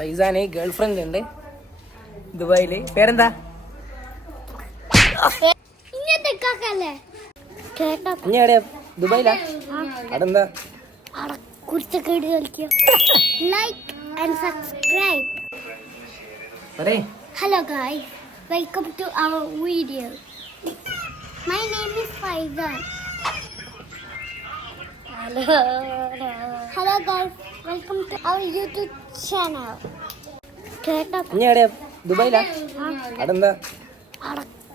ഫൈസാന് girl friend ഉണ്ട് ദുബായില്. പേരെന്താ? ഇനി എവിടെയാ? ദുബായിലാ? അതെന്താ? Hello guys, welcome to our video. My name is Faizan. Hello guys, welcome to our YouTube channel. ഇനി എവിടെയാ? ദുബായിലാ? അതെന്താ?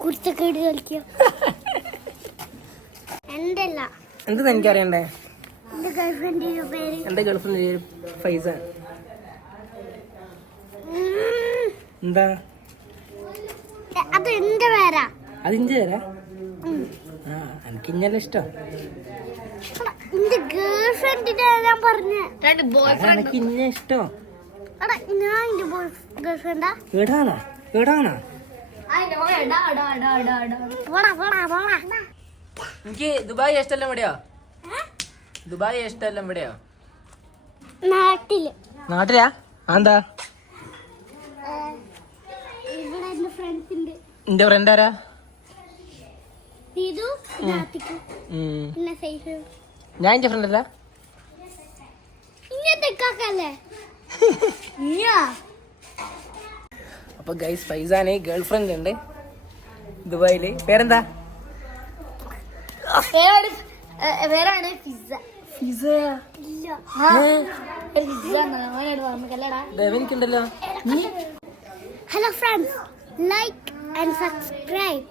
കുരുത്തക്കേട് കളിക്കുക. എന്തല്ല എന്താ എനിക്കറിയണ്ടേ? എന്റെ ഗേൾഫ്രണ്ടിന്റെ പേര്. എന്റെ ഗേൾഫ്രണ്ട് പേര് ഫൈസാൻ. എന്താ? അത് എന്റെ പേരാ. അതിന്റെ പേരാ? എനിക്ക് ഇന്നലെ ഇഷ്ടം. എന്റെ ഗേൾഫ്രണ്ടിന്റെ ഞാൻ പറഞ്ഞ എനിക്ക് ഇന്ന ഇഷ്ടം. ഞാൻ എന്റെ ഗേൾഫ്രണ്ടാ. എടാണാ എടാണാ എനിക്ക് ദുബായ് ഇഷ്ടമല്ല. എവിടെയാ ദുബായ് ഇഷ്ടമല്ല? എവിടെയാ? നാട്ടില്. നാട്ടിലാ? എന്താ? ഇവിടെ എന്റെ ഫ്രണ്ട്സ് ഉണ്ട്. എന്റെ ഫ്രണ്ട് ആരാ? ഞാൻ എന്റെ ഫ്രണ്ട് അല്ല. അപ്പൊ ഗൈസ് ഫൈസാന് ഗേൾ ഫ്രണ്ട് ഉണ്ട് ദുബായില്. പേരെന്താ? എനിക്കുണ്ടല്ലോ. Hello friends, like and subscribe.